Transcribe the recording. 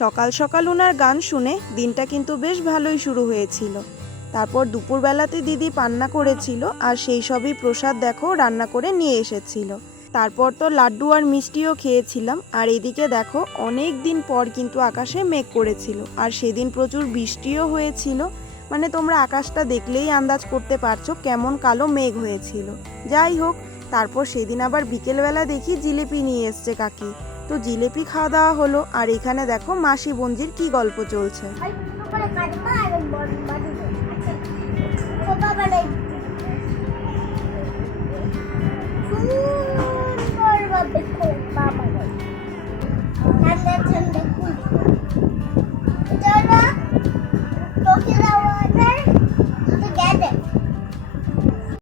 সকাল সকাল ওনার গান শুনে দিনটা কিন্তু বেশ ভালোই শুরু হয়েছিল। তারপর দুপুরবেলাতে দিদি পান্না করেছিল, আর সেই সবই প্রসাদ দেখো রান্না করে নিয়ে এসেছিল। তারপর তো লাড্ডু আর মিষ্টিও খেয়েছিলাম। আর এদিকে দেখো অনেক দিন পর কিন্তু আকাশে মেঘ করেছিল, আর সেদিন প্রচুর বৃষ্টিও হয়েছিল। মানে তোমরা আকাশটা দেখলেই আন্দাজ করতে পারছো কেমন কালো মেঘ হয়েছিল। যাই হোক, তারপর সেদিন আবার বিকেলবেলা দেখি জিলিপি নিয়ে এসছে কাকি। তো জিলিপি খাওয়া দাওয়া হলো। আর এখানে দেখো মাসি বোনজির কি গল্প চলছে।